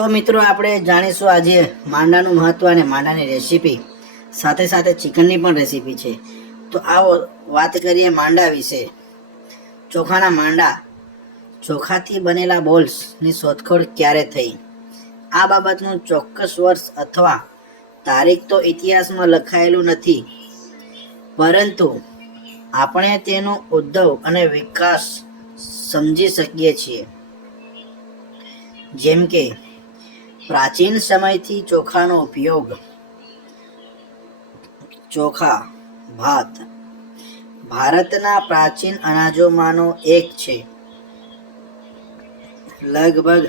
તો મિત્રો આપણે જાણીશું આજે માંડાનું મહત્વ અને માંડાની રેસીપી, સાથે સાથે ચિકનની પણ રેસીપી છે. તો આવો વાત કરીએ માંડા વિશે. ચોખાના માંડા, ચોખાથી બનેલા બોલ્સની શોધખોળ ક્યારે થઈ? આ બાબતનું ચોક્કસ વર્ષ અથવા તારીખ તો ઇતિહાસમાં લખાયેલું નથી, પરંતુ આપણે તેનો ઉદ્ભવ અને વિકાસ સમજી શકીએ છીએ. જેમ કે પ્રાચીન સમયથી ચોખાનો ઉપયોગ. ચોખા, ભાત ભારતના પ્રાચીન અનાજોમાંનો એક છે. લગભગ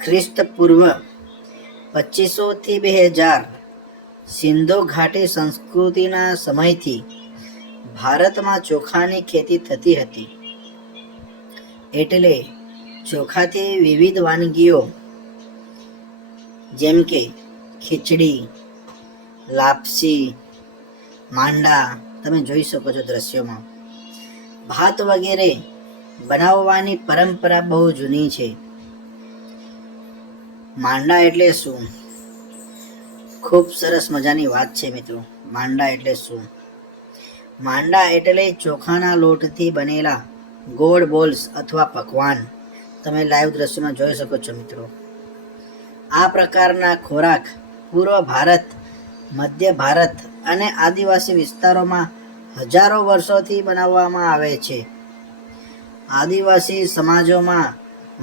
ખ્રિસ્ત પૂર્વ 2500 થી 2000 સિંધુ ઘાટી સંસ્કૃતિના સમયથી ભારતમાં ચોખાની ખેતી થતી હતી. એટલે ચોખાથી વિવિધ વાનગીઓ જેમ કે ખીચડી, લાપસી, માંડા, તમે જોઈ શકો છો દ્રશ્યોમાં, ભાત વગેરે બનાવવાની પરંપરા બહુ જૂની છે. માંડા એટલે શું? ખૂબ સરસ મજાની વાત છે મિત્રો. માંડા એટલે શું? માંડા એટલે ચોખાના લોટથી બનેલા ગોળ બોલ્સ અથવા પકવાન. તમે લાઈવ દ્રશ્યમાં જોઈ શકો છો મિત્રો. આ પ્રકારના ખોરાક પૂર્વ ભારત, મધ્ય ભારત અને આદિવાસી વિસ્તારોમાં હજારો વર્ષોથી બનાવવામાં આવે છે. આદિવાસી સમાજોમાં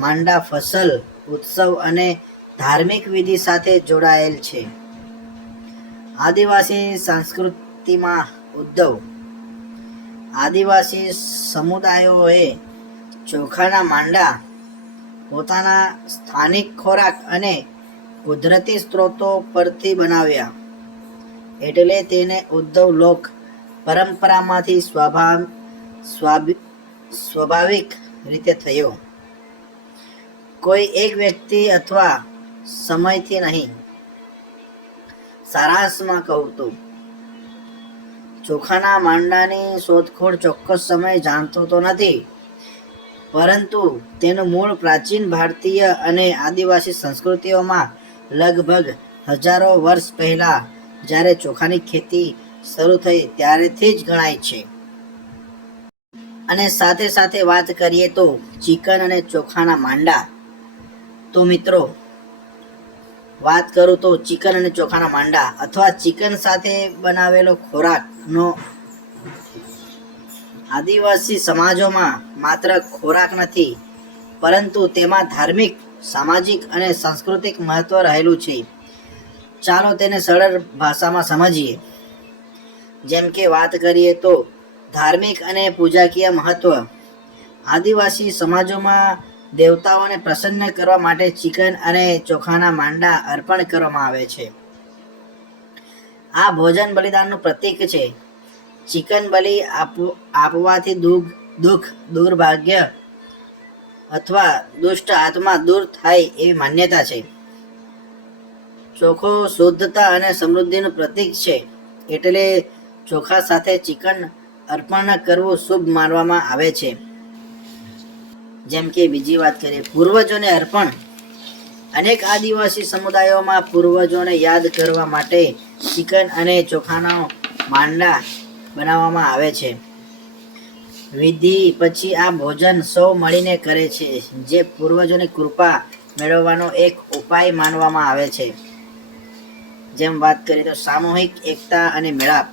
માંડા ફસલ, ઉત્સવ અને ધાર્મિક વિધિ સાથે જોડાયેલ છે. આદિવાસી સંસ્કૃતિમાં ઉદ્ભવ. આદિવાસી સમુદાયોએ ચોખાના માંડા પોતાના સ્થાનિક ખોરાક અને કુદરતી સ્ત્રોતો પરથી બનાવ્યા, એટલે તેને ઉદ્ભવ લોક પરંપરામાંથી સ્વાભાવિક રીતે થયો, કોઈ એક વ્યક્તિ અથવા સમયથી નહીં. સારાંશમાં કહું તો ચોખાના માંડાની શોધખોળ ચોક્કસ સમય જાણતો તો નથી, પરંતુ તેનું મૂળ પ્રાચીન ભારતીય અને આદિવાસી સંસ્કૃતિઓમાં લગભગ હજારો વર્ષ પહેલા જ્યારે ચોખાની ખેતી શરૂ થઈ ત્યારેથી જ ગણાય છે. અને સાથે સાથે વાત કરીએ તો ચિકન અને ચોખાના માંડા. તો મિત્રો વાત કરું તો ચિકન અને ચોખાના માંડા અથવા ચિકન સાથે બનાવેલો ખોરાકનો આદિવાસી સમાજોમાં માત્ર ખોરાક નથી, પરંતુ તેમાં ધાર્મિક, સામાજિક અને સાંસ્કૃતિક મહત્વ રહેલું છે. ચાલો તેને સરળ ભાષામાં સમજીએ. જેમ કે વાત કરીએ તો ધાર્મિક અને પૂજાકીય મહત્વ. આદિવાસી સમાજોમાં દેવતાઓને પ્રસન્ન કરવા માટે ચિકન અને ચોખાના માંડા અર્પણ કરવામાં આવે છે. આ ભોજન બલિદાનનું પ્રતીક છે. ચિકન બલિ આપવાથી દુઃખ, દુર્ભાગ્ય અથવા દુષ્ટ આત્મા દૂર થાય એવી માન્યતા છે. ચોખો શુદ્ધતા અને સમૃદ્ધિનું પ્રતીક છે, એટલે ચોખા સાથે ચિકન અર્પણ કરવું શુભ માનવામાં આવે છે. જેમ કે બીજી વાત કરીએ પૂર્વજોને અર્પણ. અનેક આદિવાસી સમુદાયોમાં પૂર્વજોને યાદ કરવા માટે ચિકન અને ચોખાના માંડા બનાવવામાં આવે છે. વિધિ પછી આ ભોજન સૌ મળીને કરે છે, જે પૂર્વજોની કૃપા મેળવવાનો એક ઉપાય માનવામાં આવે છે. જેમ વાત કરીએ તો સામૂહિક એકતા અને મેળાપ.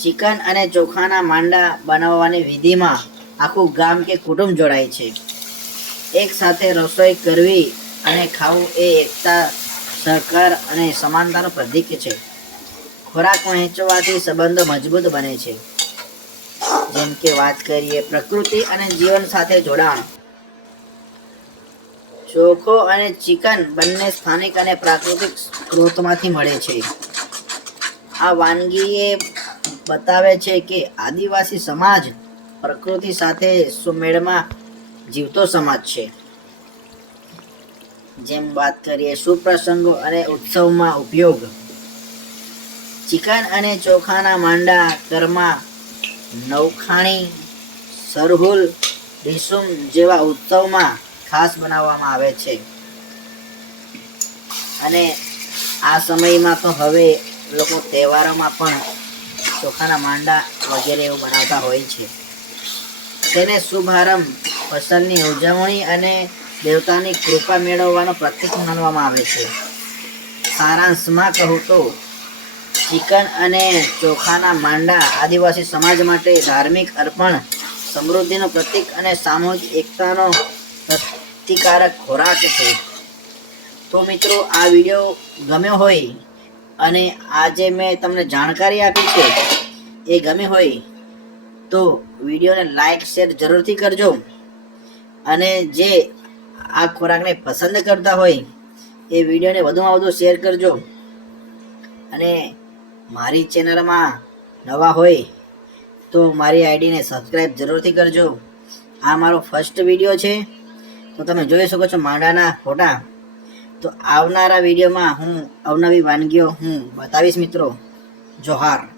ચિકન અને ચોખાના માંડા બનાવવાની વિધિમાં આખું ગામ કે કુટુંબ જોડાય છે. એક સાથે રસોઈ કરવી અને ખાવું એ એકતા, સહકાર અને સમાનતાનું પ્રતીક છે. ખોરાક વહેંચવાથી સંબંધો મજબૂત બને છે. જેમ કે વાત કરીએ પ્રકૃતિ અને જીવન સાથે જોડાણ. ચોખો અને ચિકન બંને સ્થાનિક અને પ્રાકૃતિક સ્ત્રોતમાંથી મળે છે. આ વાનગી એ બતાવે છે કે આદિવાસી સમાજ પ્રકૃતિ સાથે સુમેળમાં જીવતો સમાજ છે. જેમ વાત કરીએ સુપ્રસંગો અને ઉત્સવમાં ઉપયોગ. ચિકન અને ચોખાના માંડા ઘરમાં નવખાણી, સરહુલ, રીસુમ જેવા ઉત્સવમાં ખાસ બનાવવામાં આવે છે. અને આ સમયમાં તો હવે લોકો તહેવારોમાં પણ ચોખાના માંડા વગેરે એવું બનાવતા હોય છે. તેને શુભારંભ, ફસલની ઉજવણી અને દેવતાની કૃપા મેળવવાનો પ્રતીક માનવામાં આવે છે. સારાંશમાં કહું તો ચિકન અને ચોખાના માંડા આદિવાસી સમાજ માટે ધાર્મિક અર્પણ, સમૃદ્ધિનું પ્રતીક અને સામૂહિક એકતાનો પ્રતિકારક ખોરાક છે. તો મિત્રો, આ વિડીયો ગમ્યો હોય અને આજે મેં તમને જાણકારી આપી છે એ ગમી હોય તો વિડીયોને લાઈક શેર જરૂરથી કરજો. અને જે આ ખોરાકને પસંદ કરતા હોય એ વિડીયોને વધુમાં વધુ શેર કરજો. અને મારી ચેનલમાં નવા હોય તો મારી આઈડીને સબસ્ક્રાઈબ જરૂરથી કરજો. આ મારો ફર્સ્ટ વિડીયો છે, તો તમે જોઈ શકો છો માંડાના ફોટા. તો આવનારા વિડીયોમાં હું અવનવી વાનગીઓ બતાવીશ મિત્રો. જોહાર.